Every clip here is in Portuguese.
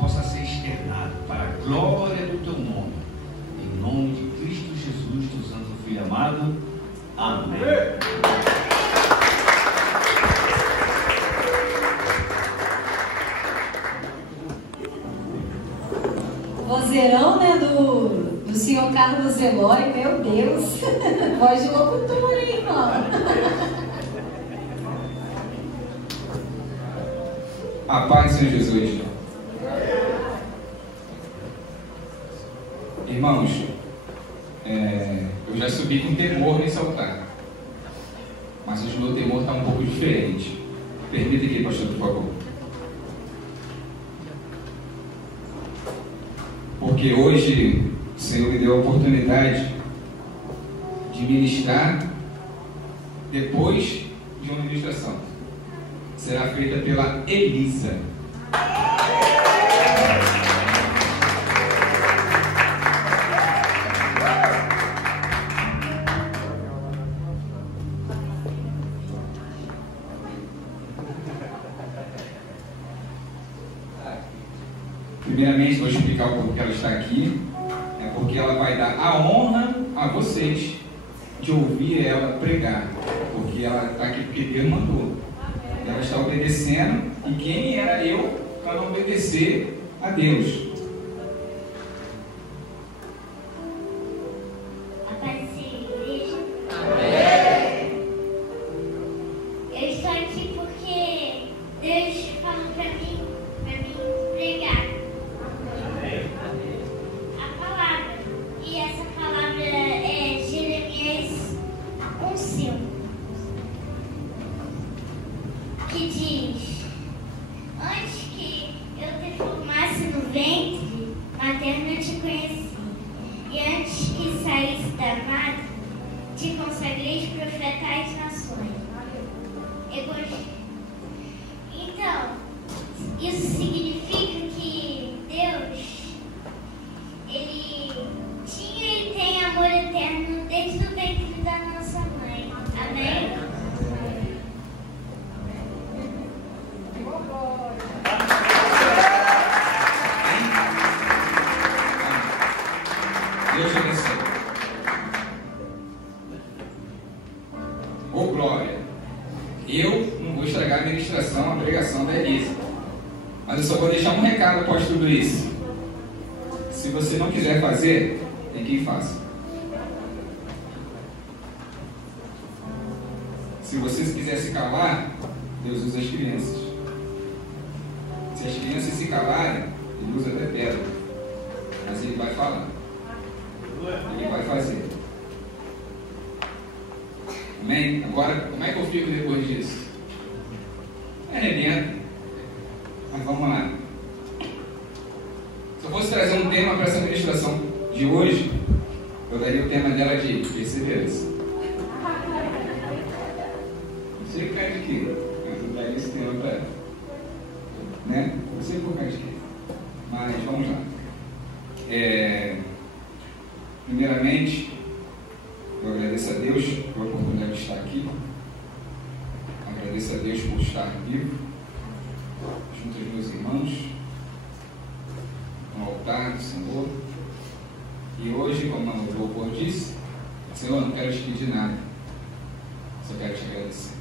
possa ser externado para a glória do teu nome. Em nome de Cristo Jesus, teu santo Filho amado. Amém. Vozeirão, né, do senhor Carlos Eloy, meu Deus. Voz de locutor, hein, irmão? A paz do Senhor Jesus. Irmãos, eu já subi com temor nesse altar, mas hoje o meu temor está um pouco diferente. Permita aqui, pastor, por favor. Porque hoje o Senhor me deu a oportunidade de ministrar depois de uma ministração. Será feita pela Elisa. Primeiramente, vou explicar o porquê ela está aqui. É porque ela vai dar a honra a vocês de ouvir ela pregar. Porque ela está aqui porque Deus mandou. Ela está obedecendo. E quem era eu para não obedecer a Deus? Se vocês quiserem se calar, Deus usa as crianças. Se as crianças se calarem, Ele usa até pedra. Mas Ele vai falar. Ele vai fazer. Amém? Agora, como é que eu fico depois disso? Arrebento. Mas vamos lá. Se eu fosse trazer um tema para essa ministração de hoje, eu daria o tema dela de perseverança. Não sei por causa de quê, mas eu daria esse tema para ela. Né? Não sei por causa de quê. Mas vamos lá. Primeiramente, eu agradeço a Deus pela oportunidade de estar aqui. Agradeço a Deus por estar vivo, junto aos meus irmãos, no altar do Senhor. E hoje, como o louvor disse, Senhor, eu não quero te pedir nada, só quero te agradecer.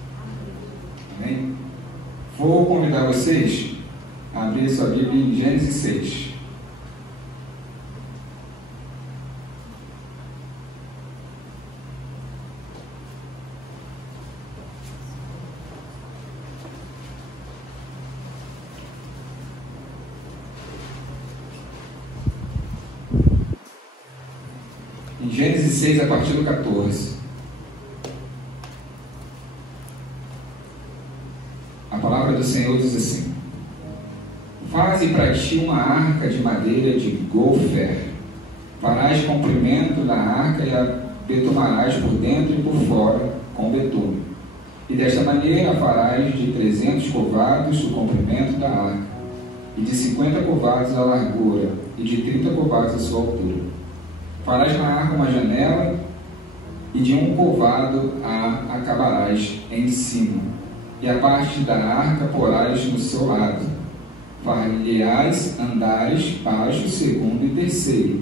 Amém? Vou convidar vocês a abrir sua Bíblia em Gênesis 6. Em Gênesis 6, a partir do 14. A palavra do Senhor diz assim: faze para ti uma arca de madeira de gofer. Farás comprimento da arca e a betumarás por dentro e por fora com betume. E desta maneira farás de 300 covados o comprimento da arca, e de 50 covados a largura, e de 30 covados a sua altura. Farás na arca uma janela, e de um covado a acabarás em cima, e a parte da arca porás no seu lado. far-lhe-ás andares baixo, segundo e terceiro,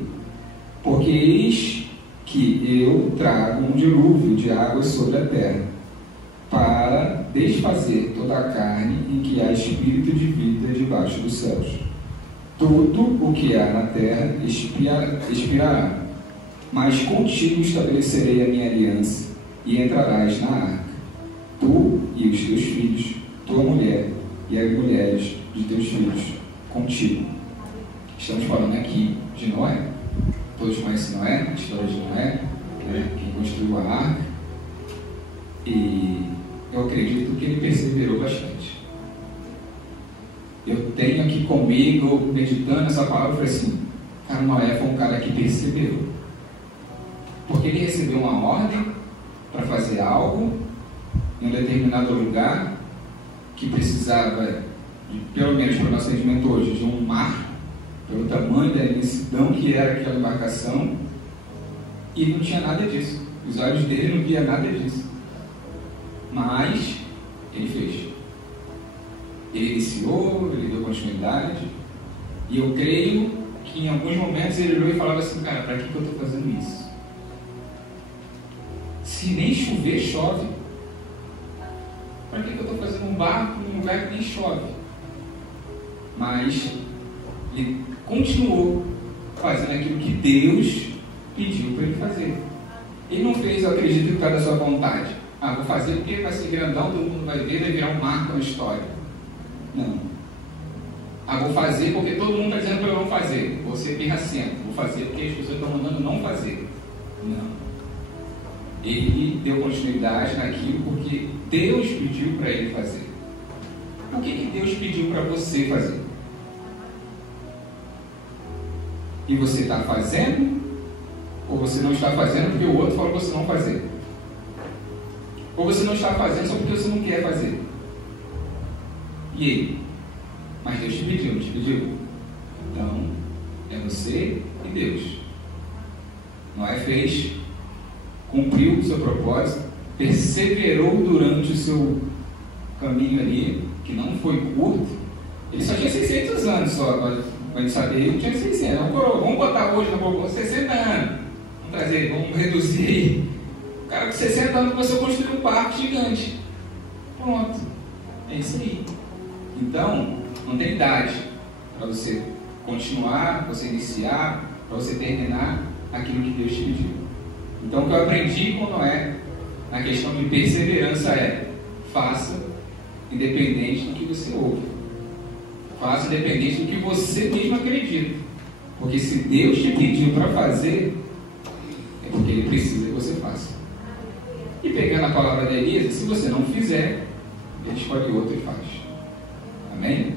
porque eis que eu trago um dilúvio de águas sobre a terra, para desfazer toda a carne em que há espírito de vida debaixo dos céus. Tudo o que há na terra expirará, mas contigo estabelecerei a minha aliança, e entrarás na arca, tu e os teus filhos, tua mulher e as mulheres de teus filhos contigo. Estamos falando aqui de Noé. Todos conhecem Noé, a história de Noé, né? Quem construiu a arca. E eu acredito que ele perseverou bastante. Eu tenho aqui comigo, meditando essa palavra, eu falei assim, cara, Noé foi um cara que perseverou. Porque ele recebeu uma ordem para fazer algo em um determinado lugar que precisava, pelo menos para o nosso entendimento hoje, de um mar, pelo tamanho da imensidão que era aquela embarcação, e não tinha nada disso. Os olhos dele não via nada disso. Mas ele fez. Ele iniciou, ele deu continuidade, e eu creio que em alguns momentos ele olhou e falava assim, cara, para que eu estou fazendo isso? Se nem chover, chove. Para que eu estou fazendo um barco num lugar que nem chove? Mas ele continuou fazendo aquilo que Deus pediu para ele fazer. Ele não fez, eu acredito, por causa da sua vontade. Ah, vou fazer porque vai ser grandão, todo mundo vai ver, vai virar um marco na história. Não. Ah, vou fazer porque todo mundo está dizendo para eu não fazer. Vou ser pirracento. Vou fazer porque as pessoas estão mandando não fazer. Não. Ele deu continuidade naquilo porque Deus pediu para ele fazer. O que Deus pediu para você fazer? E você está fazendo? Ou você não está fazendo porque o outro falou para você não fazer? Ou você não está fazendo só porque você não quer fazer? E ele? Mas Deus te pediu, não te pediu? Então, é você e Deus. Noé fez, cumpriu o seu propósito, perseverou durante o seu caminho ali, que não foi curto. Ele só tinha 600 anos só, para a gente saber, ele tinha 600. Vamos botar hoje na população 60 anos. Vamos reduzir aí. O cara com 60 anos começou a construir um barco gigante. Pronto. É isso aí. Então, não tem idade para você continuar, para você iniciar, para você terminar aquilo que Deus te pediu. Então, o que eu aprendi com Noé na questão de perseverança é: faça independente do que você ouve. Faça independente do que você mesmo acredita. Porque se Deus te pediu para fazer, é porque Ele precisa que você faça. E pegando a palavra da Elisa, se você não fizer, Ele escolhe outro e faz. Amém?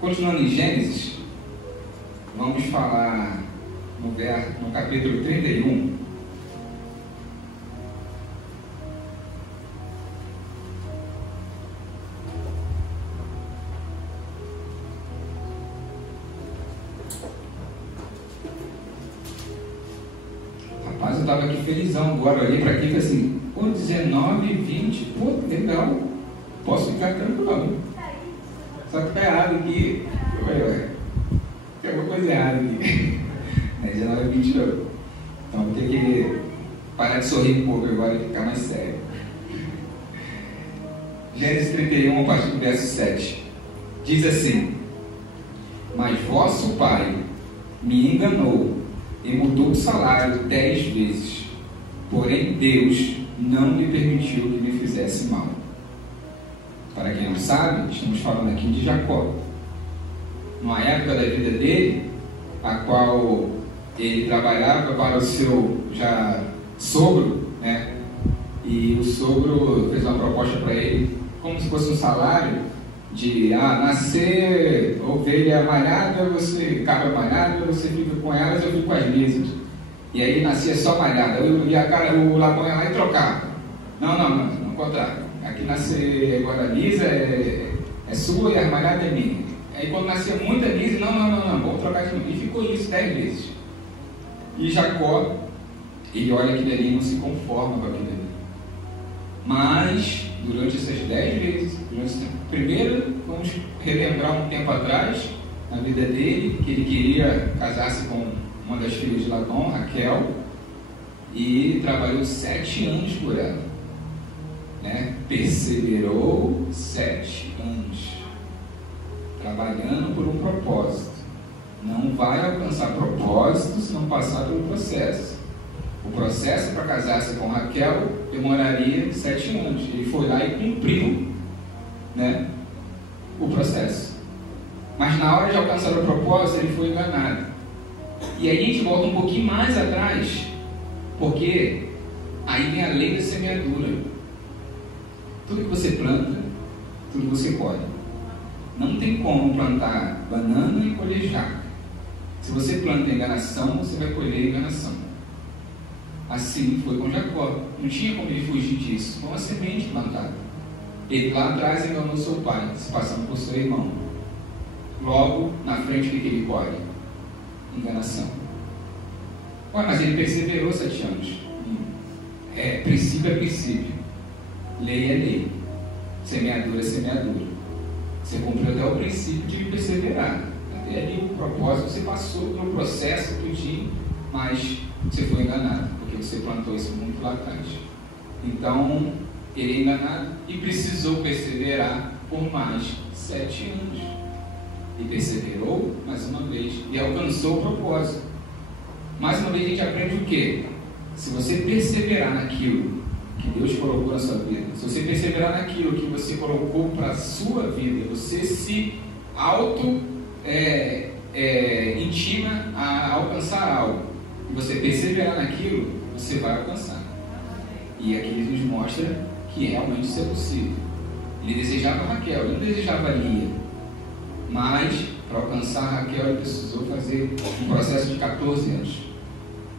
Continuando em Gênesis, vamos falar no capítulo 31. Rapaz, eu estava aqui felizão agora, olhei para aqui e falei assim, pô, 19, 20, pô, legal, posso ficar tranquilo. Só que está errado aqui, tem alguma coisa errada aqui. 19, 20 não. Então vou ter que parar de sorrir um pouco agora e ficar mais sério. Gênesis 31, a partir do verso 7. Diz assim: mas vosso pai me enganou e mudou o salário 10 vezes. Porém Deus não lhe permitiu que me fizesse mal. Para quem não sabe, estamos falando aqui de Jacó. Numa época da vida dele, a qual ele trabalhava para o seu já sogro, né? E o sogro fez uma proposta para ele, como se fosse um salário de nascer ovelha malhada, você cabra malhada, você fica com elas, eu fico com as lisas. E aí nascia só malhada, eu ia o Labão ia lá e trocava. Não, ao contrário. Aqui nascer agora lisa é sua e a malhada é minha. Aí quando nascia muita lisa, não, vamos trocar de novo. E ficou isso 10 vezes. E Jacó, ele olha aquilo ali e não se conforma com aquilo ali. Mas, durante essas 10 vezes, durante esse tempo. Primeiro, vamos relembrar um tempo atrás, na vida dele, que ele queria casar-se com uma das filhas de Labão, Raquel, e trabalhou 7 anos por ela, né? Perseverou 7 anos, trabalhando por um propósito. Não vai alcançar propósito se não passar pelo processo. O processo para casar-se com Raquel demoraria 7 anos. Ele foi lá e cumpriu, né, o processo. Mas na hora de alcançar o propósito, ele foi enganado. E aí a gente volta um pouquinho mais atrás, porque aí vem a lei da semeadura. Tudo que você planta, tudo você colhe. Não tem como plantar banana e colher jaca. Se você planta enganação, você vai colher enganação. Assim foi com Jacó. Não tinha como ele fugir disso. Foi uma semente plantada. Ele lá atrás enganou seu pai, se passando por seu irmão. Logo, na frente, o que ele colhe? Enganação. Ué, mas ele perseverou 7 anos. Princípio é princípio. Lei é lei. Semeadura é semeadura. Você cumpriu até o princípio de perseverar. Até ali o propósito, você passou pelo processo tudinho, mas você foi enganado, porque você plantou isso muito lá atrás. Então, ele é enganado e precisou perseverar por mais 7 anos. E perseverou mais uma vez e alcançou o propósito. Mais uma vez a gente aprende o quê? Se você perseverar naquilo que Deus colocou na sua vida, se você perseverar naquilo que você colocou para a sua vida, você se intima a alcançar algo, e você perseverar naquilo, você vai alcançar. E aqui ele nos mostra que realmente isso é possível. Ele desejava Raquel, ele não desejava Lia, mas para alcançar Raquel ele precisou fazer um processo de 14 anos.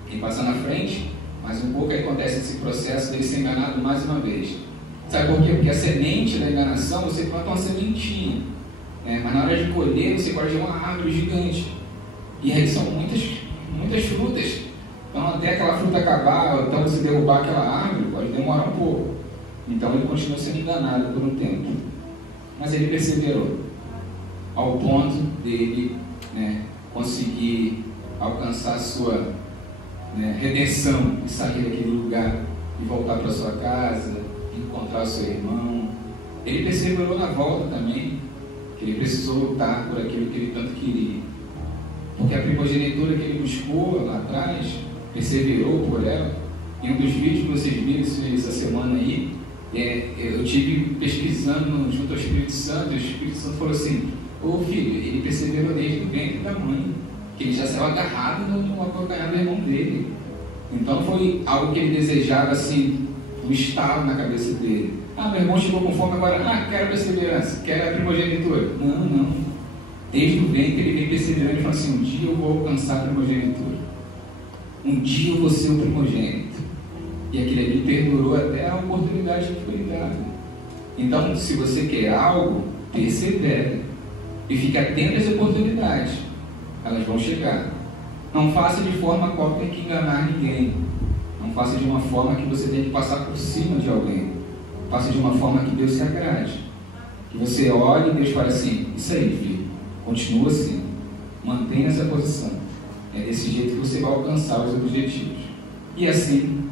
Quem passa na frente, mais um pouco, aí acontece esse processo dele ser enganado mais uma vez. Sabe por quê? Porque a semente da enganação, você planta uma sementinha, né? Mas na hora de colher, você pode ter uma árvore gigante. E aí são muitas frutas. Então até aquela fruta acabar, ou então você derrubar aquela árvore, pode demorar um pouco. Então ele continuou sendo enganado por um tempo. Mas ele perseverou, ao ponto dele, né, conseguir alcançar a sua, né, redenção e sair daquele lugar e voltar para sua casa, encontrar o seu irmão. Ele perseverou na volta também, que ele precisou lutar por aquilo que ele tanto queria, porque a primogenitura que ele buscou lá atrás, perseverou por ela. Em um dos vídeos que vocês viram essa semana aí, eu tive pesquisando junto ao Espírito Santo, e o Espírito Santo falou assim: ô filho, ele perseverou desde o ventre da mãe, que ele já saiu agarrado no calcanhar do irmão dele. Então foi algo que ele desejava, assim, um estalo na cabeça dele. Ah, meu irmão chegou com fome agora, quero perseverança, quero a primogenitura. Não. Desde o ventre ele vem perseverando e fala assim: um dia eu vou alcançar a primogenitura. Um dia eu vou ser o primogênito. E aquele ali perdurou até a oportunidade que foi dada. Então, se você quer algo, persevere. E fique atento às oportunidades. Elas vão chegar. Não faça de forma qual tem que enganar ninguém. Não faça de uma forma que você tem que passar por cima de alguém. Faça de uma forma que Deus se agrade. Que você olhe e Deus fale assim: isso aí, filho, continua assim. Mantenha essa posição. É desse jeito que você vai alcançar os objetivos. E assim,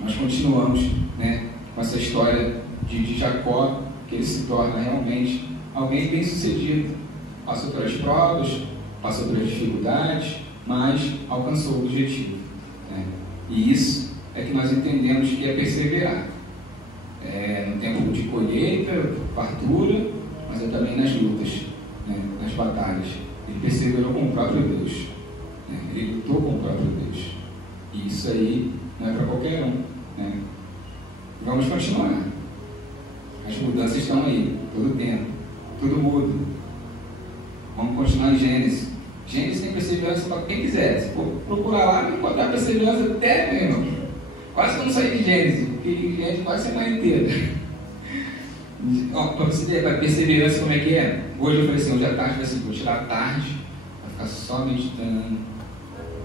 nós continuamos, né, com essa história de Jacó, que ele se torna realmente alguém bem sucedido. Passou pelas provas, passou pelas dificuldades, mas alcançou o objetivo, né? E isso é que nós entendemos que é perseverar. No tempo de colheita, fartura, mas é também nas lutas, né, nas batalhas. Ele perseverou com o próprio Deus, né? Ele lutou com o próprio Deus. E isso aí não é para qualquer um, né? Vamos continuar. As mudanças estão aí, todo tempo, tudo muda. Vamos continuar em Gênesis. Gênesis tem perseverança para quem quiser. Se for procurar lá, vai encontrar perseverança até mesmo. Quase que eu não saí de Gênesis, porque Gênesis quase a semana inteira. Para você ter a perseverança, como é que é? Hoje eu falei assim: hoje à tarde vou tirar a tarde, vai ficar só meditando,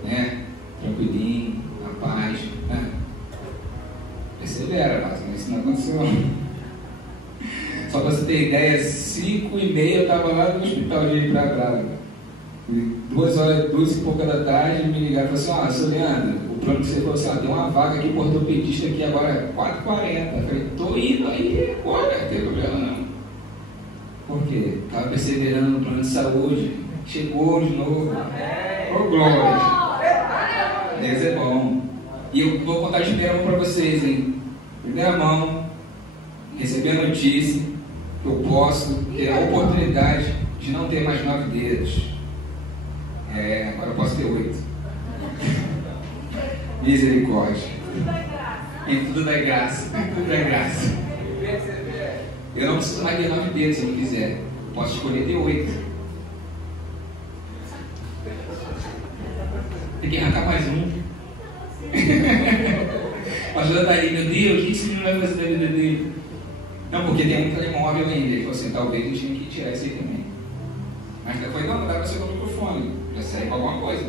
né? Tranquilinho, na paz, né? Persevera, mas isso não aconteceu. Só para você ter ideia, 5h30 eu estava lá no hospital de Praia Brava. 2 e pouca da tarde, me ligaram e falaram assim: seu Leandro, o plano que você falou assim, tem uma vaga aqui, ortopedista aqui agora, 4h40. Eu falei, tô indo aí agora, não tem problema não. Por quê? Estava perseverando no plano de saúde, chegou de novo. Ô glória! Deus é bom. E eu vou contar de primeira mão para vocês, hein? Primeira mão, recebi a notícia que eu posso ter a oportunidade de não ter mais 9 dedos. Agora eu posso ter 8. Misericórdia. Em tudo dá graça. Em tudo dá graça. Eu não preciso mais ter 9 dedos se eu quiser. Eu posso escolher ter 8. Tem que arrancar mais um. Pastor Daí, meu Deus, o que esse menino vai fazer da vida dele? Não, porque tem um telemóvel ainda. Ele falou assim, talvez a gente tenha que tirar isso aí também. Mas depois não dá para ser com o microfone. Já serve para alguma coisa.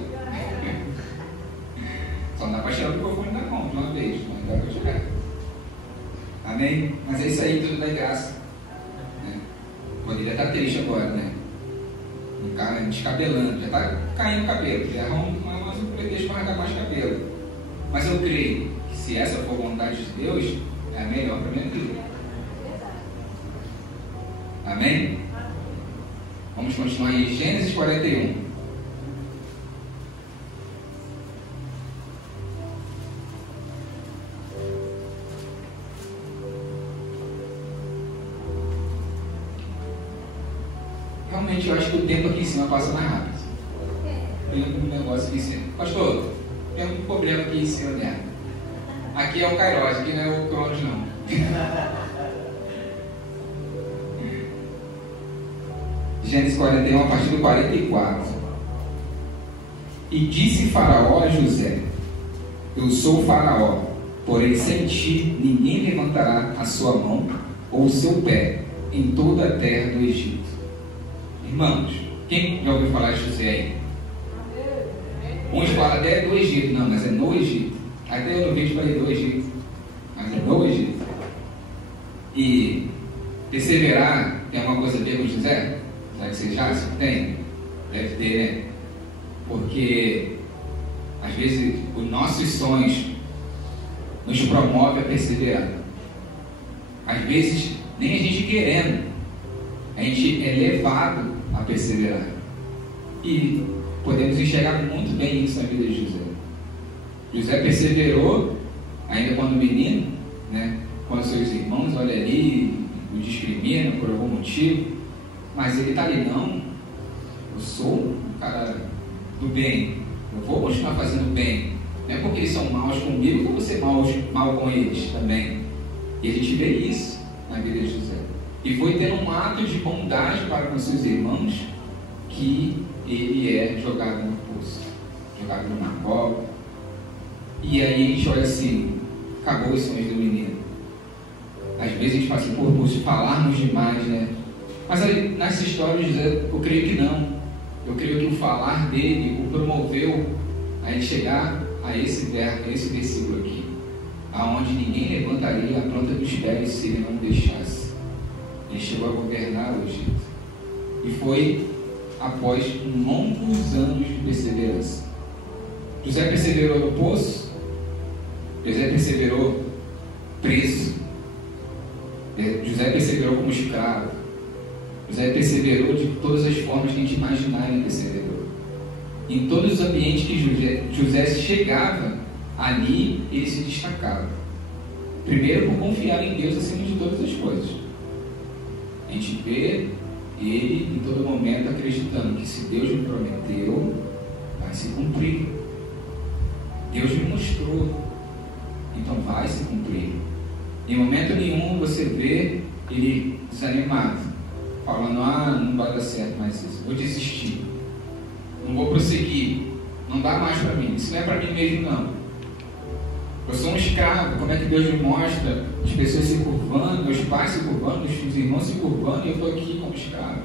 Só não dá para tirar o microfone da mão de uma vez, mas dá para tirar. Amém? Mas é isso aí, tudo da graça. Né? Poderia estar triste agora, né? Um cara descabelando, já está caindo o cabelo, já arruma mais um pretexto para arrancar mais cabelo. Mas eu creio que se essa for a vontade de Deus, é a melhor para a minha vida. Amém? Vamos continuar em Gênesis 41. Realmente eu acho que o tempo aqui em cima passa mais rápido. Tem um negócio aqui em cima. Pastor, tem um problema aqui em cima dela. Aqui é o Kairos, aqui não é o Cronos não. Gênesis 41, a partir do 44. E disse Faraó a José: eu sou Faraó, porém sem ti ninguém levantará a sua mão ou o seu pé em toda a terra do Egito. Irmãos, quem já ouviu falar de José aí? Uns falam até do Egito, não, mas é no Egito. Até eu no vídeo falei do Egito, mas é no Egito. E perseverar tem alguma coisa a ver com José? Será que você já tem? Deve ter, né? Porque às vezes os nossos sonhos nos promovem a perseverar. Às vezes nem a gente querendo, a gente é levado a perseverar. E podemos enxergar muito bem isso na vida de José. José perseverou ainda quando menino, né? Quando seus irmãos olham ali, o discriminam por algum motivo. Mas ele está ali, não, eu sou um cara do bem, eu vou continuar fazendo bem. Não é porque eles são maus comigo que eu vou ser mal com eles também. E a gente vê isso na vida de José. E foi tendo um ato de bondade para com seus irmãos que ele é jogado no poço, jogado numa cova. E aí a gente olha assim, acabou os sonhos do menino. Às vezes a gente fala assim, por falarmos demais, né? Mas aí, nessa história de José, eu creio que não. Eu creio que o falar dele o promoveu a ele chegar a esse versículo aqui, aonde ninguém levantaria a planta dos pés se ele não deixasse. Ele chegou a governar o Egito. E foi após longos anos de perseverança. José perseverou no poço, José perseverou preso, José perseverou como escravo, José perseverou de todas as formas que a gente imaginar, ele perseverou. Em todos os ambientes que José chegava, ali ele se destacava. Primeiro, por confiar em Deus acima de todas as coisas. A gente vê ele em todo momento acreditando que se Deus me prometeu, vai se cumprir. Deus me mostrou, então vai se cumprir. Em momento nenhum você vê ele desanimado, falando, não vai dar certo mais isso, vou desistir, não vou prosseguir, não dá mais para mim, isso não é para mim mesmo não. Eu sou um escravo, como é que Deus me mostra as pessoas se curvando, meus pais se curvando, os irmãos se curvando e eu estou aqui como escravo?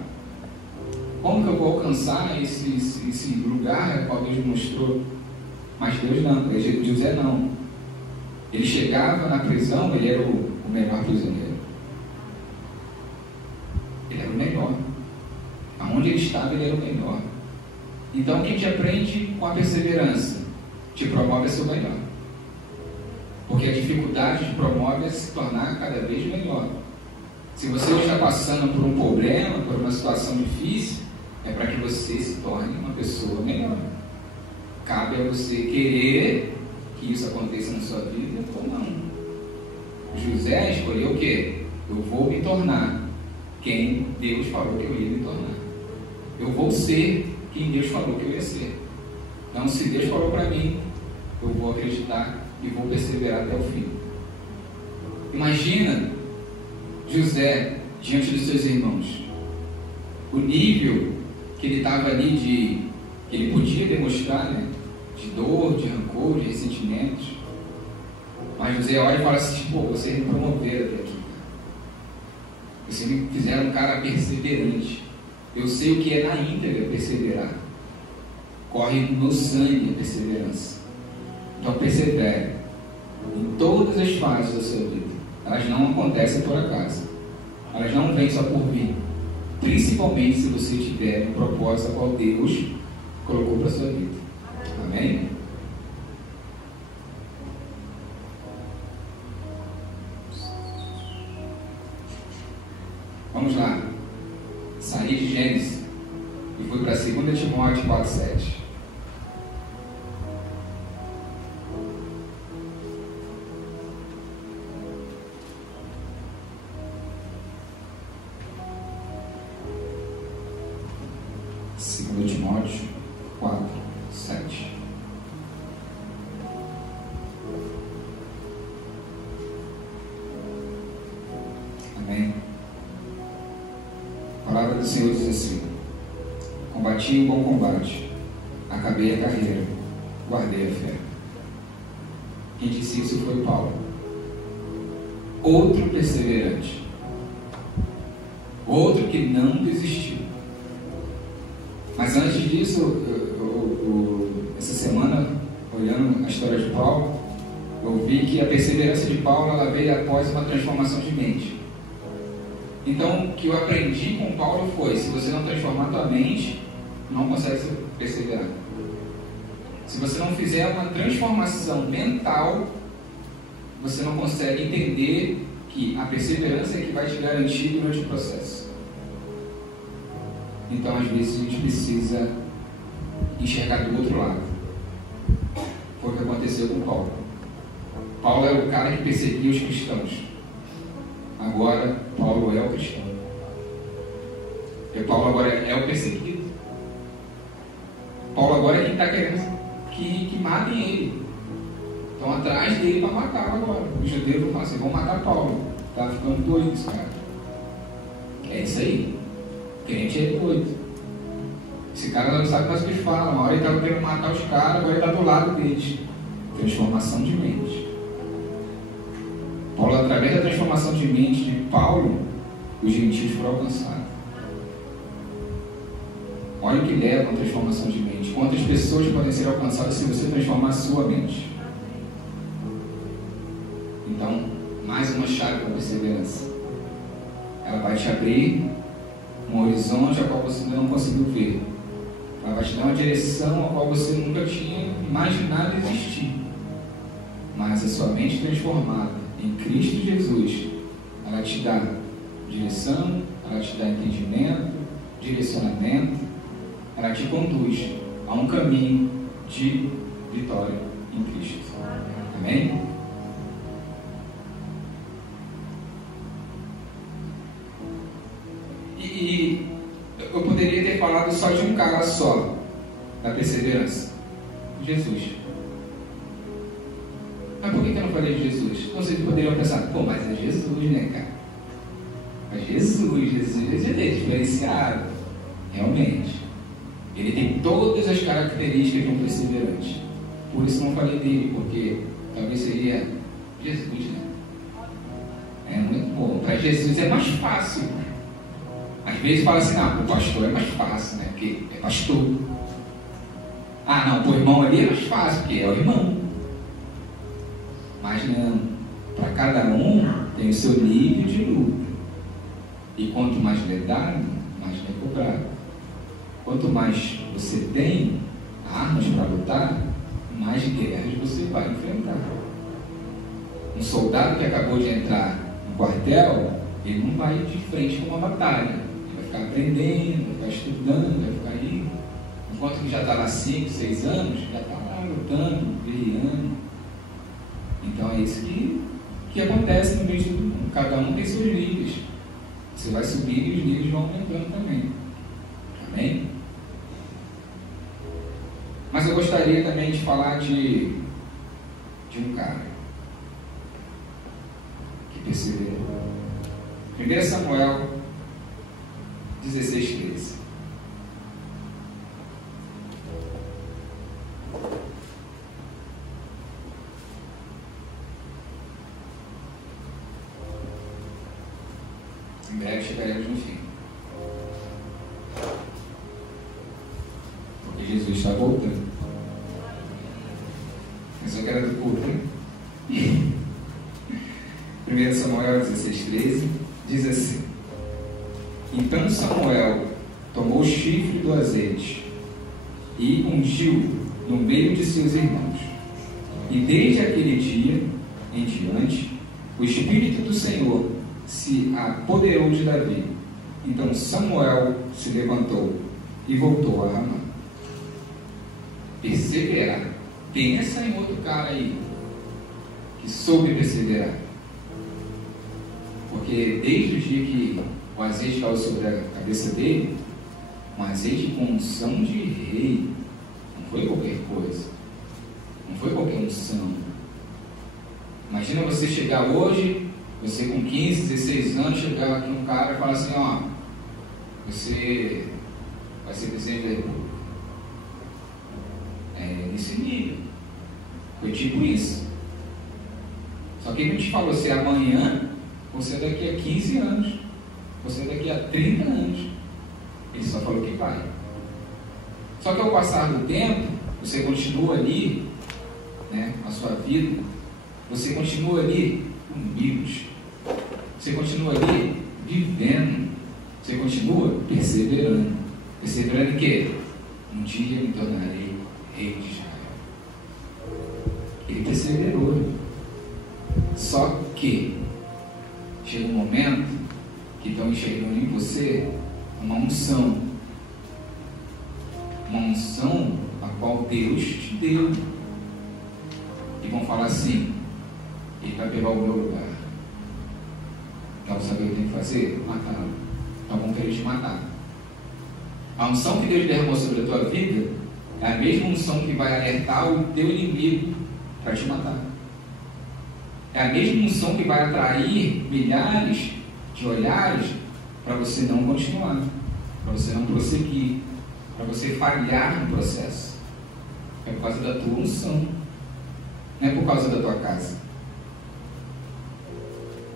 Como que eu vou alcançar esse lugar ao qual Deus me mostrou? Mas Deus não, José não. Ele chegava na prisão, ele era o melhor prisioneiro. melhor. Aonde ele estava, ele era o melhor. Então, o que te aprende com a perseverança? Te promove a ser o melhor. Porque a dificuldade te promove a se tornar cada vez melhor. Se você está passando por um problema, por uma situação difícil, é para que você se torne uma pessoa melhor. Cabe a você querer que isso aconteça na sua vida ou não. José escolheu o quê? Eu vou me tornar quem Deus falou que eu ia me tornar. Eu vou ser quem Deus falou que eu ia ser. Então, se Deus falou para mim, eu vou acreditar e vou perseverar até o fim. Imagina José diante dos seus irmãos. O nível que ele estava ali que ele podia demonstrar, né? De dor, de rancor, de ressentimentos. Mas José olha e fala assim, pô, vocês me promoveram até aqui. Vocês me fizeram um cara perseverante. Eu sei o que é na íntegra perseverar. Corre no meu sangue a perseverança. Então persevere em todas as fases da sua vida. Elas não acontecem por acaso. Elas não vêm só por vir. Principalmente se você tiver um propósito a qual Deus colocou para a sua vida. Amém? Vamos lá. Saí de Gênesis e fui para 2 Timóteo 4:7. Timóteo 4:7. Amém? A palavra do Senhor diz assim: combati o bom combate, acabei a carreira, guardei a fé. Quem disse isso foi Paulo. Outro perseverante, outro que não desistiu. Mas antes disso, essa semana, olhando a história de Paulo, eu vi que a perseverança de Paulo ela veio após uma transformação de mente. Então, o que eu aprendi com Paulo foi: se você não transformar a tua mente, não consegue perseverar. Se você não fizer uma transformação mental, você não consegue entender que a perseverança é que vai te garantir durante o processo. Então, às vezes, a gente precisa enxergar do outro lado. Foi o que aconteceu com Paulo. Paulo era o cara que perseguia os cristãos. Agora, Paulo é o cristão. E Paulo agora é o perseguido. Paulo agora é quem está querendo que matem ele. Estão atrás dele para matá-lo agora. Os judeus vão falar assim: vão matar Paulo. Está ficando doido esse cara. É isso aí. O crente é doido. Esse cara não sabe mais o que fala. Uma hora ele estava querendo matar os caras, agora ele está do lado deles. Transformação de mente. Paulo, através da transformação de mente de Paulo, os gentios foram alcançados. Olha o que leva a transformação de mente. Quantas pessoas podem ser alcançadas se você transformar a sua mente? Então, mais uma chave para a perseverança. Ela vai te abrir um horizonte ao qual você ainda não conseguiu ver. Ela vai te dar uma direção a qual você nunca tinha imaginado existir. Mas a sua mente transformada em Cristo Jesus, ela te dá direção, ela te dá entendimento, direcionamento, ela te conduz a um caminho de vitória em Cristo. Amém? E eu poderia ter falado só de um cara só da perseverança: Jesus. Mas por que eu não falei de Jesus? Vocês poderiam pensar: pô, mas é Jesus, né, cara? Mas Jesus é diferenciado. Realmente, ele tem todas as características de um perseverante. Por isso não falei dele, porque talvez seria Jesus, né? É muito bom. Para Jesus é mais fácil. Às vezes fala assim: não, o pastor é mais fácil, né? Porque é pastor. Ah, não, o irmão ali é mais fácil, porque é o irmão. Mas não, para cada um tem o seu nível de luta. E quanto mais medalha, mais lhe é cobrado. Quanto mais você tem armas para lutar, mais guerras você vai enfrentar. Um soldado que acabou de entrar no quartel, ele não vai de frente com uma batalha. Ele vai ficar aprendendo, vai ficar estudando, vai ficar aí. Enquanto que já está lá 5, 6 anos, já está lá lutando, guerreando. Então é isso que acontece no meio de todo mundo. Cada um tem seus níveis. Você vai subir e os níveis vão aumentando também. Amém? Mas eu gostaria também de falar de um cara que perseverou. 1 Samuel 16:13. Em breve chegaremos no fim. Porque Jesus está voltando. Mas eu quero do culto, né? 1 Samuel 16:13 diz assim: Então Samuel tomou o chifre do azeite e ungiu no meio de seus irmãos. E desde aquele dia em diante, o Espírito do Senhor se apoderou de Davi. Então Samuel se levantou e voltou a Ramá. Perseverar. Pensa em outro cara aí que soube perseverar. Porque desde o dia que o azeite caiu sobre a cabeça dele, um azeite com unção de rei, não foi qualquer coisa, não foi qualquer unção. Imagina você chegar hoje, você com 15, 16 anos, chegar aqui um cara e falar assim: ó, você vai ser presidente da República. É nesse nível. Foi tipo isso. Só que ele não te falou se amanhã, você daqui a 15 anos, você daqui a 30 anos. Ele só falou que vai. Só que ao passar do tempo, você continua ali, né, a sua vida, você continua ali humilde, você continua ali vivendo, você continua perseverando. Perseverando em quê? Um dia me tornarei rei de Israel. Ele perseverou. Só que chega um momento que estão enxergando em você uma unção a qual Deus te deu, e vão falar assim: ele vai pegar o meu lugar. Então sabe o que eu tenho que fazer? Matá-lo. Então vão querer te matar. A unção que Deus derramou sobre a tua vida é a mesma unção que vai alertar o teu inimigo para te matar. É a mesma unção que vai atrair milhares de olhares para você não continuar, para você não prosseguir, para você falhar no processo. É por causa da tua unção, não é por causa da tua casa,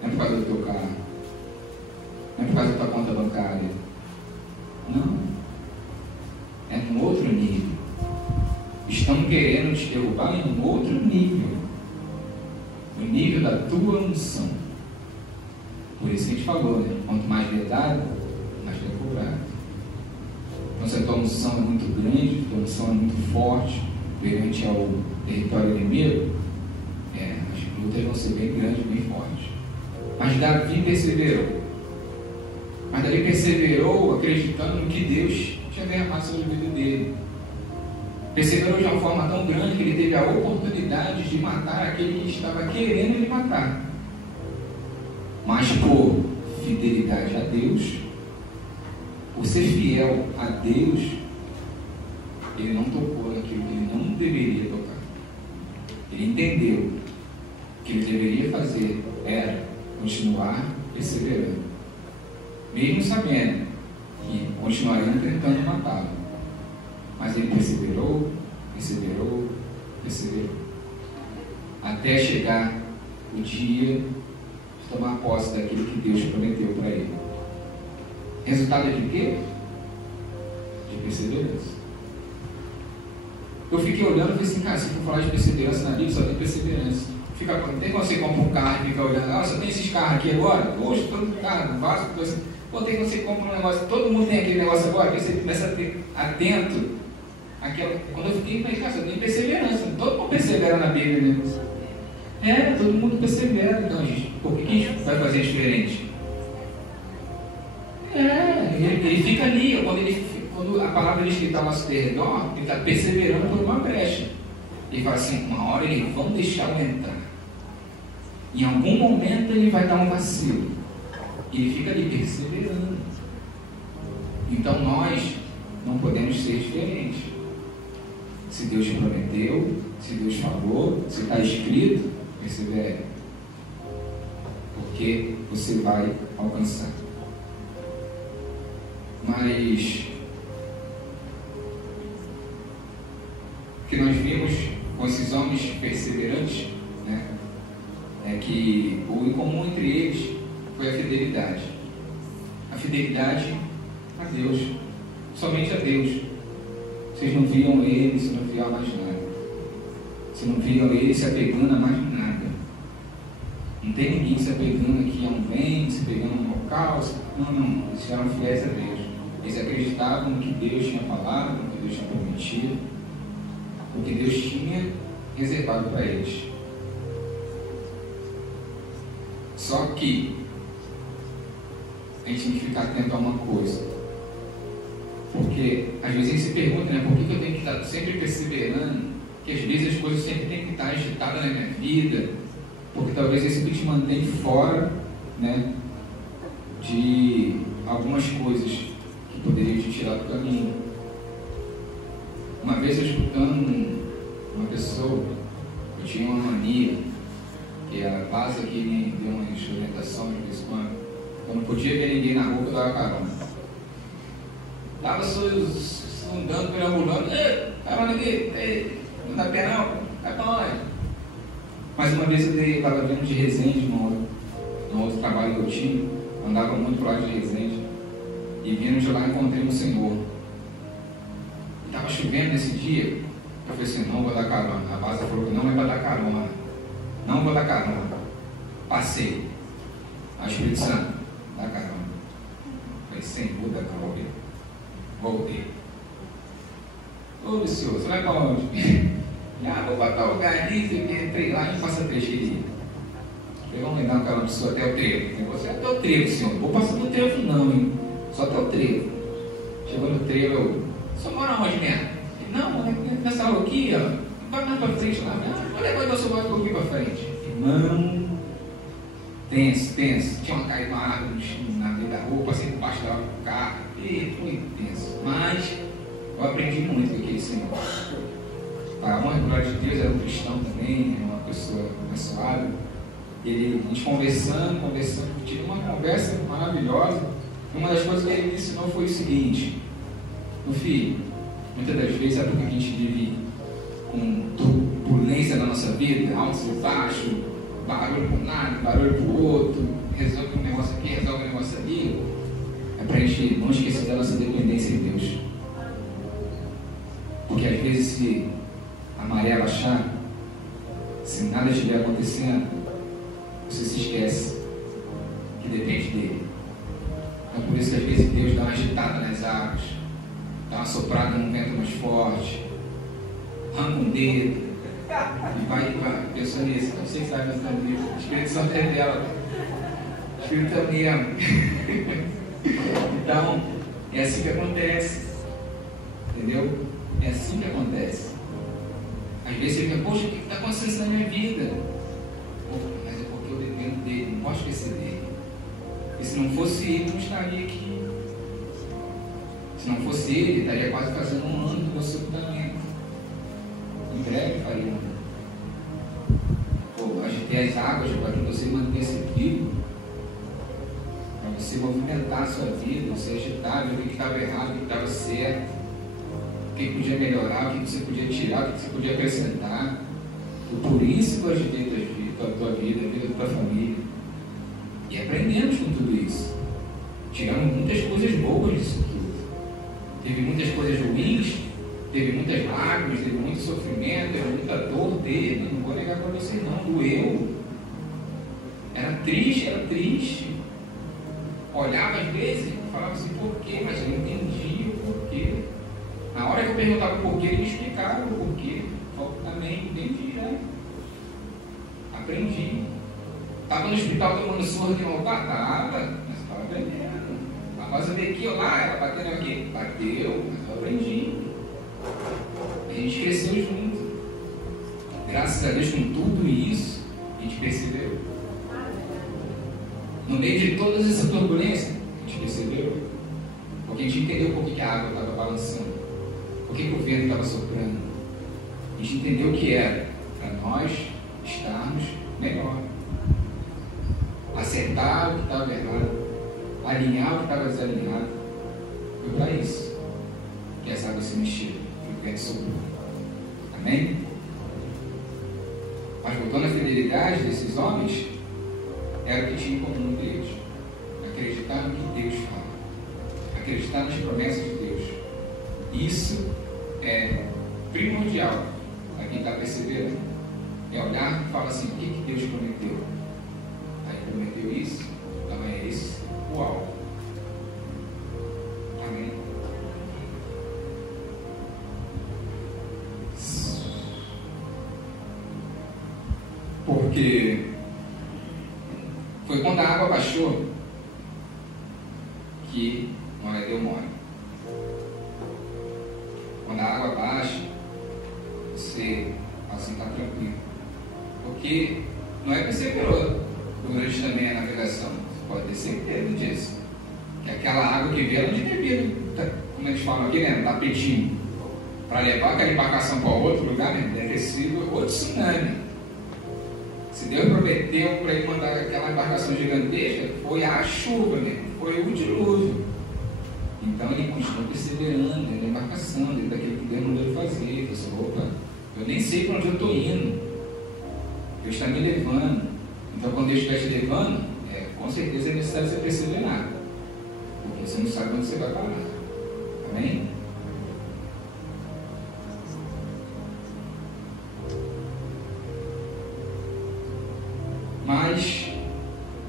não é por causa do teu carro, não é por causa da tua conta bancária. Não, é num outro nível. Estão querendo te derrubar em um outro nível, o nível da tua unção. Por isso que a gente falou, né? Quanto mais verdade, mais é cobrado. Então, se a tua unção é muito grande, a tua unção é muito forte perante ao território inimigo, as lutas vão ser bem grandes, bem fortes. Mas Davi perseverou. Mas Davi perseverou acreditando no que Deus tinha derramado sobre a vida dele. Perseverou de uma forma tão grande que ele teve a oportunidade de matar aquele que estava querendo ele matar. Mas por fidelidade a Deus, por ser fiel a Deus, ele não tocou naquilo que ele não deveria tocar. Ele entendeu que ele deveria fazer era continuar perseverando, mesmo sabendo que continuariam tentando matá-lo. Mas ele perseverou, perseverou, perseverou, até chegar o dia de tomar posse daquilo que Deus prometeu para ele. Resultado de quê? De perseverança. Eu fiquei olhando e falei assim: cara, se for falar de perseverança na Bíblia, só tem perseverança. Tem quando você compra um carro e fica olhando: só tem esses carros aqui agora? Poxa, todo carro, vaso. Ontem você compra um negócio, todo mundo tem aquele negócio agora, que você começa a ter atento. Quando eu fiquei, mas cara, eu tenho perseverança. Todo mundo persevera na Bíblia, né? Todo mundo persevera. Então, gente, por que a gente vai fazer diferente? Ele fica ali, quando a palavra diz que está ao nosso derredor, ele está perseverando por uma brecha. Ele fala assim, uma hora eles vão deixar eu entrar. Em algum momento ele vai dar um vacilo. E ele fica ali perseverando. Então nós não podemos ser diferentes. Se Deus te prometeu, se Deus falou, se está escrito, persevere. Porque você vai alcançar. Mas o que nós vimos com esses homens perseverantes, né, é que o incomum entre eles foi a fidelidade. A fidelidade a Deus, somente a Deus. Vocês não viam ele se não viam mais nada. Vocês não viam ele se apegando a mais nada. Não tem ninguém se apegando aqui a um bem, se pegando a um local. Não. Eles eram fiéis a Deus. Eles acreditavam no que Deus tinha falado, no que Deus tinha prometido, no que Deus tinha reservado para eles. Só que a gente tem que ficar atento a uma coisa. Porque às vezes a gente se pergunta, né, por que eu tenho que estar sempre perseverando? Que às vezes as coisas sempre têm que estar agitadas na minha vida, porque talvez isso te mantém fora, né, de algumas coisas que poderiam te tirar do caminho. Uma vez eu escutando uma pessoa, eu tinha uma mania, que a base aqui me deu uma orientação de vez em quando. Eu não podia ver ninguém na rua, eu dava carona. Estava andando, perambulando, carona aqui, não dá pé não, vai pra onde? Mas uma vez eu estava vindo de Resende, num outro trabalho que eu tinha, andava muito para lá de Resende, e vindo de lá encontrei um senhor. Estava chovendo nesse dia, eu falei assim, não vou dar carona. A base falou que não é para dar carona. Não vou dar carona. Passei. A Espírito Santo, dá carona. Falei, Senhor da glória. Voltei. Ô senhor, você vai para onde? Vou para tal lugar ali, entrei lá e passa 3 queridos. Falei, vamos dar uma carona para o senhor até o trevo. Você até o trevo, senhor. Não vou passar no trevo não, hein? Só até o trevo. Chegou no trevo, eu, só mora onde mesmo? Não, nessa rua aqui, ó. Vai mais para frente lá. Vou levar o nosso voto um pouquinho para frente. Irmão, tenso. Tinha uma caída, uma árvore na meio da rua, passei por baixo dela com o carro. E foi tenso. Mas eu aprendi muito com aquele senhor. A honra e glória de Deus, era um cristão também, uma pessoa abençoada. A gente conversando, tive uma conversa maravilhosa. E uma das coisas que ele me ensinou foi o seguinte: meu filho, muitas das vezes é porque a gente vive com turbulência na nossa vida, altos e baixos, barulho para um lado, barulho para o outro, resolve um negócio aqui, resolve um negócio ali. É para a gente não esquecer da nossa dependência de Deus. Porque às vezes, se a maré baixar, se nada estiver acontecendo, você se esquece que depende dele. Então por isso que às vezes Deus dá uma agitada nas águas, dá uma soprada num vento mais forte, arranca um dedo e vai pensando nisso. Não sei se está pensando nisso. O Espírito Santo é dela. O Espírito é mesmo. Então, é assim que acontece. Entendeu? É assim que acontece. Às vezes você fica, poxa, o que está acontecendo na minha vida? Mas é porque eu dependo dele, não posso esquecer dele. E se não fosse ele, não estaria aqui. Se não fosse ele, estaria quase fazendo um ano do meu sepultamento. Em breve faria um ano. Agitei as águas para que você mantenha-se vivo. Para você movimentar a sua vida, você agitar, ver o que estava errado, o que estava certo. O que podia melhorar, o que você podia tirar, o que você podia acrescentar. E por isso que eu agitei a tua vida, a vida da tua família. E aprendemos com tudo isso. Tiramos muitas coisas boas disso tudo. Teve muitas coisas ruins, teve muitas lágrimas, teve muito sofrimento, teve muita dor dele. Não vou negar para vocês não, doeu. Era triste. olhava às vezes e falava assim, por quê? Mas eu não entendia o porquê. Na hora que eu perguntava o porquê, ele me explicava o porquê. Eu também entendi, né? Aprendi. Estava no hospital tomando surra aqui no altar? Estava, mas estava aprendendo. Após eu ver aqui ou lá, ela batendo aqui. Bateu, mas eu aprendi. A gente cresceu junto. Graças a Deus, com tudo isso, a gente percebeu. No meio de toda essa turbulência, a gente percebeu. Porque a gente entendeu por que a água estava balançando. Por que o vento estava soprando. A gente entendeu o que era para nós estarmos melhor. Acertar o que estava errado. Alinhar o que estava desalinhado. Foi para isso que essa água se mexeu. Foi o vento soprou. Amém? Mas voltando à fidelidade desses homens, era o que tinha em comum entre eles. Acreditar no que Deus fala. Acreditar nas promessas de Deus. Isso é primordial para quem está percebendo. É olhar e falar assim, o que Deus prometeu? Aí prometeu isso, então é isso o alvo. Amém? Porque foi quando a água baixou que Noé deu mole. Quando a água baixa, você assim está tranquilo. Porque Noé perseverou durante também a navegação. Você pode ter certeza disso. Que aquela água que veio, ela não tinha vindo, como eles falam aqui, né? Tapetinho. Para levar aquela embarcação para outro lugar, né? Deve ter sido outro tsunami. Se Deus prometeu para ele mandar aquela embarcação gigantesca, foi a chuva mesmo, foi o dilúvio. Então ele continuou perseverando dentro da embarcação, dentro daquilo que Deus mandou ele fazer. Ele disse, opa, eu nem sei para onde eu estou indo. Deus está me levando. Então quando Deus estiver te levando, com certeza é necessário você perseverar. Porque você não sabe onde você vai parar. Amém? Mas,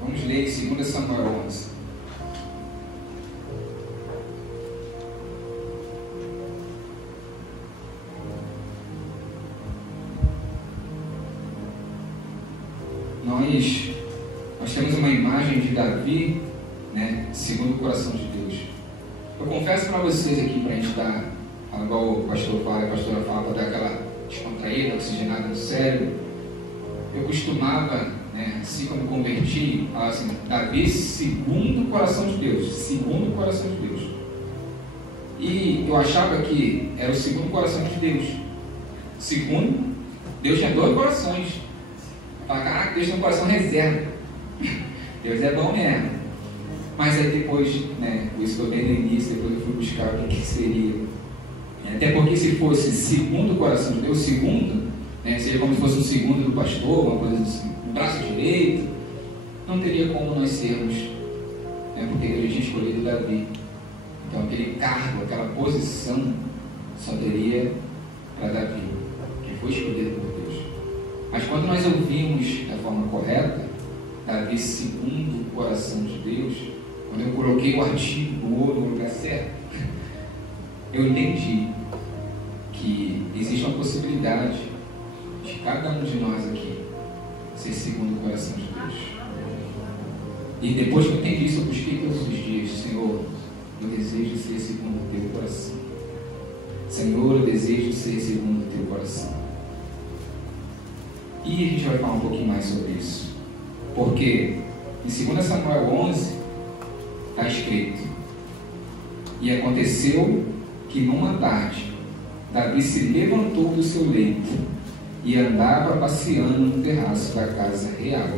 vamos ler em 2 Samuel 11. Nós temos uma imagem de Davi, né, segundo o coração de Deus. Eu confesso para vocês aqui, para a gente dar, igual o pastor fala, a pastora fala, para dar aquela descontraída, oxigenada no cérebro. Eu costumava, assim como converti, falar assim, Davi segundo o coração de Deus, segundo o coração de Deus. E eu achava que era o segundo coração de Deus. Segundo, Deus tinha 2 corações. Fala, caraca, Deus tem um coração reserva. Deus é bom mesmo. Mas aí depois, por isso que eu dei no início, depois eu fui buscar o que seria. Até porque se fosse segundo o coração de Deus, segundo, seria como se fosse um segundo do pastor, uma coisa assim, um braço direito, não teria como nós sermos, porque Deus tinha escolhido Davi. Então aquele cargo, aquela posição, só teria para Davi, que foi escolhido por Deus. Mas quando nós ouvimos da forma correta, Davi segundo o coração de Deus, quando eu coloquei o artigo do ouro no lugar certo, eu entendi que existe uma possibilidade de cada um de nós aqui ser segundo o coração de Deus. E depois que eu entendi isso, eu busquei todos os dias, Senhor, eu desejo ser segundo o teu coração. Senhor, eu desejo ser segundo o teu coração. E a gente vai falar um pouquinho mais sobre isso. Porque em 2 Samuel 11 está escrito: e aconteceu que numa tarde Davi se levantou do seu leito e andava passeando no terraço da casa real.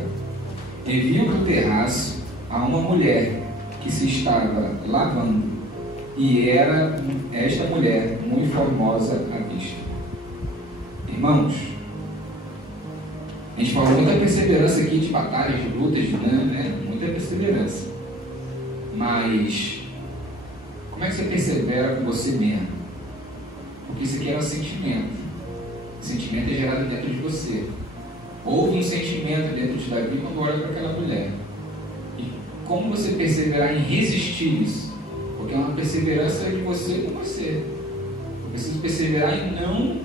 E viu no terraço a uma mulher que se estava lavando, e era esta mulher muito formosa à vista. Irmãos, a gente falou muita perseverança aqui de batalhas, de lutas, muita perseverança. Mas como é que você persevera com você mesmo? Porque isso aqui é um sentimento. O sentimento é gerado dentro de você. Houve um sentimento dentro de Davi quando olha para aquela mulher. E como você perseverar em resistir isso? Porque é uma perseverança de você com você. Eu preciso perseverar em não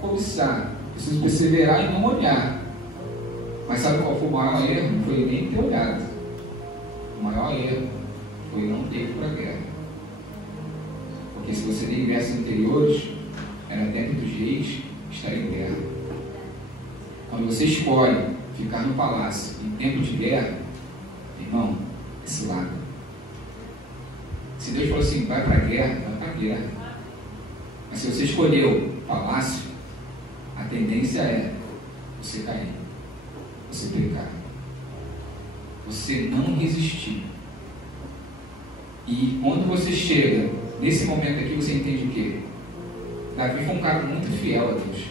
cobiçar. Preciso perseverar em não olhar. Mas sabe qual foi o maior erro? Não foi nem ter olhado. O maior erro foi não ter ido para a guerra. Porque se você ler versos anteriores, era tempo dos reis estar em guerra. Quando você escolhe ficar no palácio em tempo de guerra, irmão, esse lado. Se Deus falou assim, vai para a guerra, vai para a guerra. Mas se você escolheu palácio, a tendência é você cair, você pecar, você não resistir. E quando você chega nesse momento aqui, você entende o quê? Davi foi um cara muito fiel a Deus.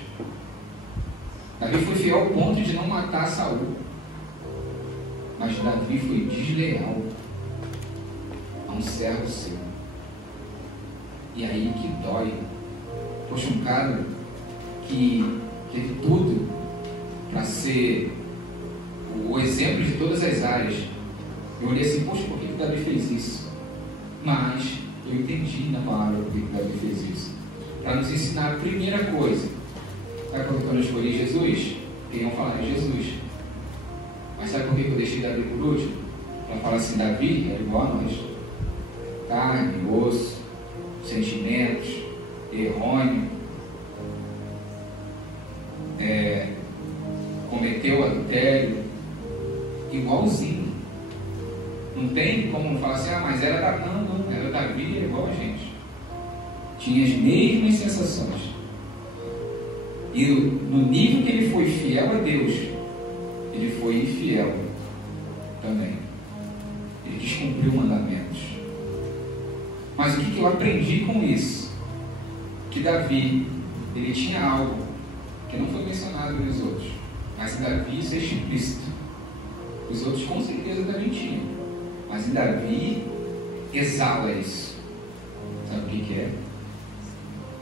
Davi foi fiel ao ponto de não matar Saul. Mas Davi foi desleal a um servo seu. E aí que dói. Poxa, um cara que teve tudo para ser o exemplo de todas as áreas. Eu olhei assim, poxa, por que Davi fez isso? Mas eu entendi na palavra por que Davi fez isso. Para nos ensinar a primeira coisa. Sabe quando eu escolhi Jesus? Queriam falar de Jesus. Mas sabe por que eu deixei Davi por último? Para falar assim, Davi era igual a nós. Carne, osso, sentimentos, errôneo. Cometeu adultério. Igualzinho. Não tem como falar assim, mas era Davi. Não, era Davi, era igual a gente. Tinha as mesmas sensações. E no nível que ele foi fiel a Deus, ele foi infiel também. Ele descumpriu mandamentos. Mas o que eu aprendi com isso? Que Davi, ele tinha algo que não foi mencionado pelos outros. Mas em Davi isso é explícito. Os outros com certeza Davi tinha. Mas em Davi exala isso. Sabe o que é?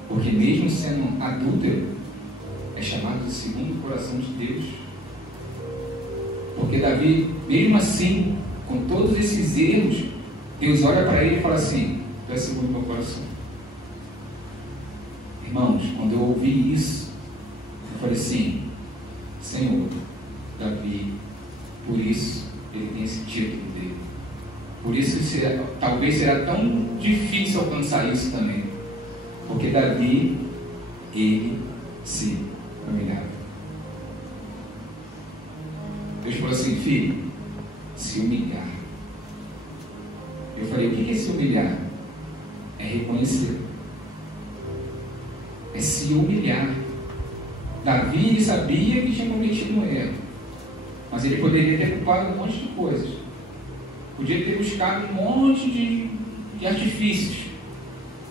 Porque mesmo sendo adúltero, é chamado de segundo o coração de Deus. Porque Davi, mesmo assim, com todos esses erros, Deus olha para ele e fala assim, tu é segundo o meu coração. Irmãos, quando eu ouvi isso, eu falei assim, Senhor, Davi, por isso ele tem esse título dele. Por isso talvez será tão difícil alcançar isso também. Porque Davi, ele se humilhava. Deus falou assim, filho, se humilhar. Eu falei, o que é se humilhar? É reconhecer. É se humilhar. Davi, ele sabia que tinha cometido um erro. Mas ele poderia ter culpado um monte de coisas. Podia ter buscado um monte de artifícios.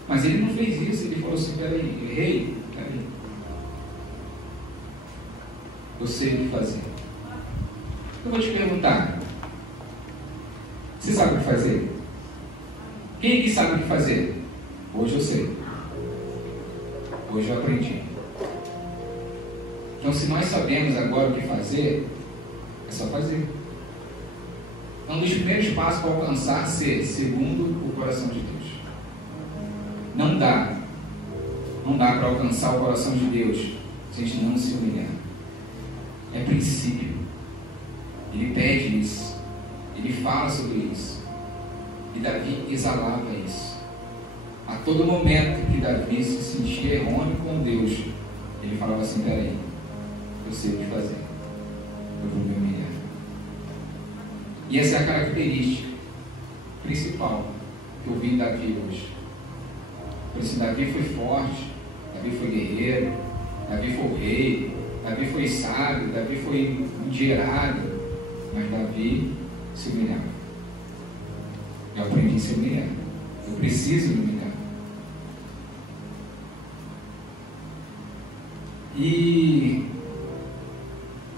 Mas ele não fez isso. Ele falou assim, peraí, rei, peraí. Eu sei o que fazer. Eu vou te perguntar. Você sabe o que fazer? Quem aqui sabe o que fazer? Hoje eu sei. Hoje eu aprendi. Então, se nós sabemos agora o que fazer, é só fazer. É um dos primeiros passos para alcançar ser segundo o coração de Deus. Não dá para alcançar o coração de Deus se a gente não se humilhar. É princípio. Ele pede isso. Ele fala sobre isso. E Davi exalava isso. A todo momento que Davi se sentia errôneo com Deus, ele falava assim, peraí, eu sei o que fazer. Eu vou me humilhar. E essa é a característica principal que eu vi em Davi hoje. Por isso, Davi foi forte, Davi foi guerreiro, Davi foi o rei, Davi foi sábio, Davi foi endinheirado, mas Davi se humilhava. Eu aprendi a se humilhar. Eu preciso me humilhar. E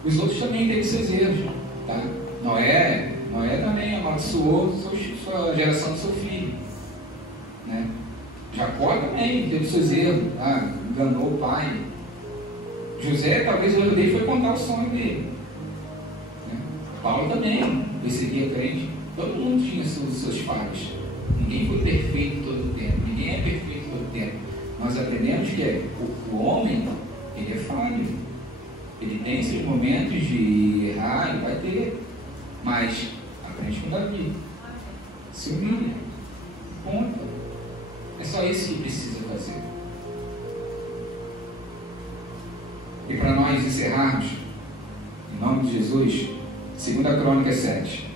os outros também têm seus erros, tá? Noé também amaldiçoou sua geração do seu filho, né? Jacó também teve seus erros, tá? Enganou o pai. José, talvez o erro dele foi contar o sonho dele, né? Paulo também perseguia crente, Todo mundo tinha seus falhas. Ninguém foi perfeito todo o tempo. Ninguém é perfeito todo o tempo. Nós aprendemos que o homem, ele é falho. Ele tem seus momentos de errar, ele vai ter. Mas aprende com Davi. Se humilha. Ponto. É só isso que precisa fazer. E para nós encerrarmos, em nome de Jesus, 2 Crônicas 7.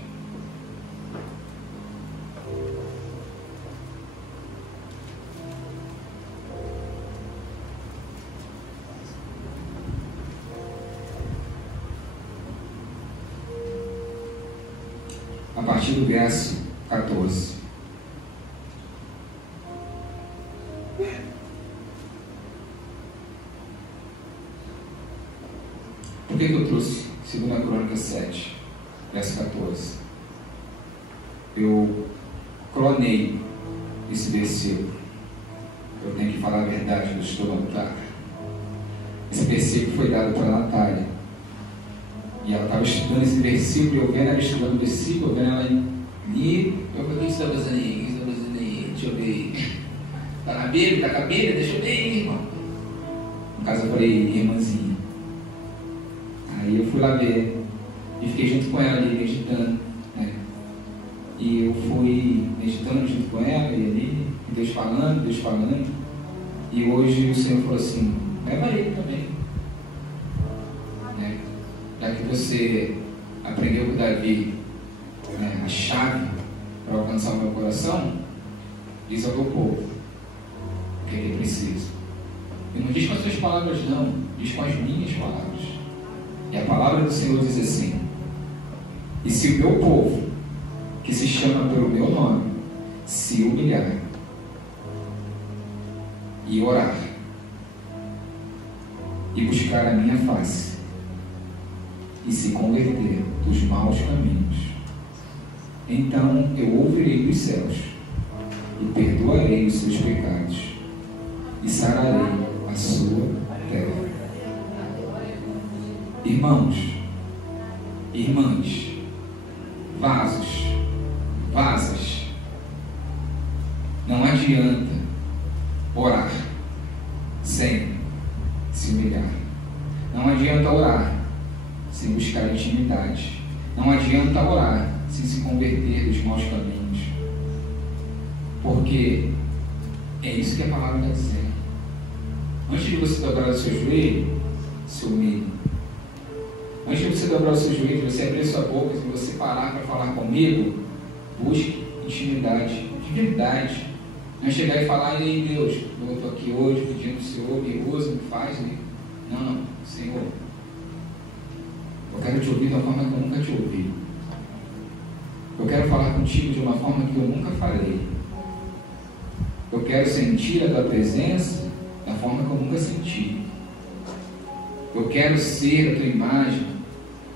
A partir do verso 14. Por que eu trouxe 2 Crônicas 7, verso 14? Eu clonei esse versículo. Eu tenho que falar a verdade, eu estou anotado. Esse versículo foi dado para a Natália. E ela estava estudando esse versículo, eu vendo ela estudando o versículo, eu vendo ela ali. Eu falei, o que você está fazendo aí? O que você está fazendo aí? Deixa eu ver. Está na Bíblia? Está com a Bíblia? Deixa eu ver aí, irmão. No caso eu falei, irmãzinha. Aí eu fui lá ver. E fiquei junto com ela ali, meditando. Né? E eu fui meditando junto com ela, e ali, Deus falando. E hoje o Senhor falou assim, leva ele também. Né? Já que você aprendeu com Davi, né, a chave para alcançar o meu coração, diz ao meu povo o que ele precisa. E não diz com as suas palavras não, diz com as minhas palavras. E a palavra do Senhor diz assim: e se o meu povo, que se chama pelo meu nome, se humilhar e orar e buscar a minha face e se converter dos maus caminhos, então eu ouvirei dos céus e perdoarei os seus pecados e sararei a sua terra. Irmãos, irmãs, vasas, não adianta orar sem se humilhar. Não adianta orar sem buscar intimidade. Não adianta orar sem se converter dos maus caminhos. Porque é isso que a palavra está dizendo. Antes de você dobrar o seu joelho, se humilhe. Antes de você dobrar o seu joelho, você abrir sua boca, se você parar para falar comigo, busque intimidade de verdade. Não é chegar e falar, e aí Deus, eu estou aqui hoje pedindo ao Senhor, me usa, me faz. Não, Senhor, eu quero te ouvir de uma forma que eu nunca te ouvi. Eu quero falar contigo de uma forma que eu nunca falei. Eu quero sentir a tua presença da forma que eu nunca senti. Eu quero ser a tua imagem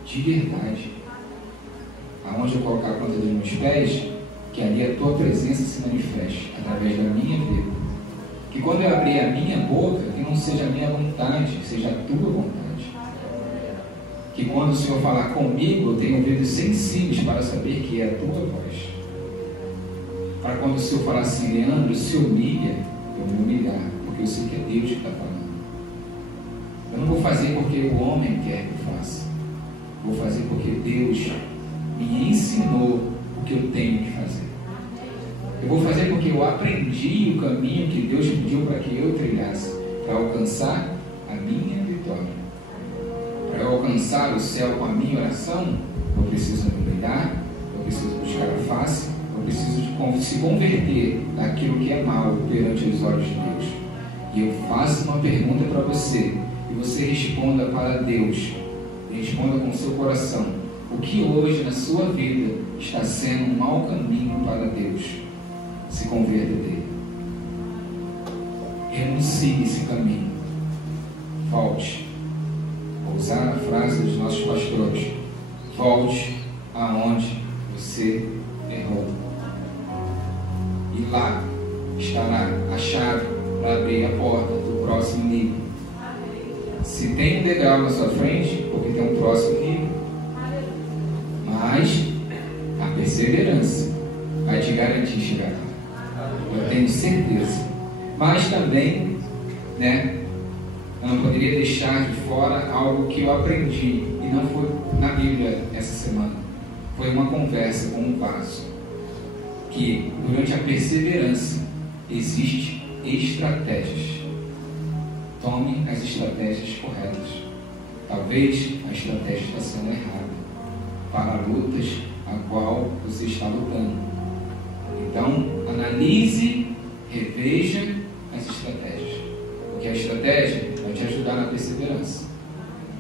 de verdade. Aonde eu colocar a planta dos meus pés, que ali a tua presença se manifeste através da minha vida. Que quando eu abrir a minha boca, que não seja a minha vontade, que seja a tua vontade. Que quando o Senhor falar comigo, eu tenha ouvidos sensíveis para saber que é a tua voz. Para quando o Senhor falar assim, Leandro, se humilha, eu me humilhar, porque eu sei que é Deus que está falando. Eu não vou fazer porque o homem quer que eu faça. Vou fazer porque Deus me ensinou o que eu tenho que fazer. Eu vou fazer porque eu aprendi o caminho que Deus pediu para que eu trilhasse, para alcançar a minha vitória. Para eu alcançar o céu com a minha oração, eu preciso me humilhar, eu preciso buscar a face, eu preciso se converter daquilo que é mal perante os olhos de Deus. E eu faço uma pergunta para você, e você responda para Deus, responda com o seu coração: o que hoje na sua vida está sendo um mau caminho para Deus? Se converta dele. Renuncie esse caminho. Volte. Vou usar a frase dos nossos pastores: volte aonde você errou. E lá estará a chave para abrir a porta do próximo nível. Se tem um degrau na sua frente, porque tem um próximo nível. Mas a perseverança vai te garantir chegar lá. Eu tenho certeza. Mas também, eu não poderia deixar de fora algo que eu aprendi, e não foi na Bíblia essa semana. Foi uma conversa com um vaso. Que durante a perseverança existe estratégias. Tome as estratégias corretas. Talvez a estratégia está sendo errada para lutas a qual você está lutando. Então, analise, reveja as estratégias, porque a estratégia vai te ajudar na perseverança.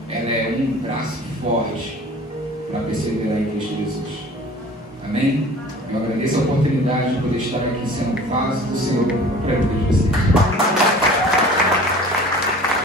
Ela é um braço forte para perseverar em Cristo Jesus. Amém? Eu agradeço a oportunidade de poder estar aqui sendo vaso do Senhor para a vida de vocês.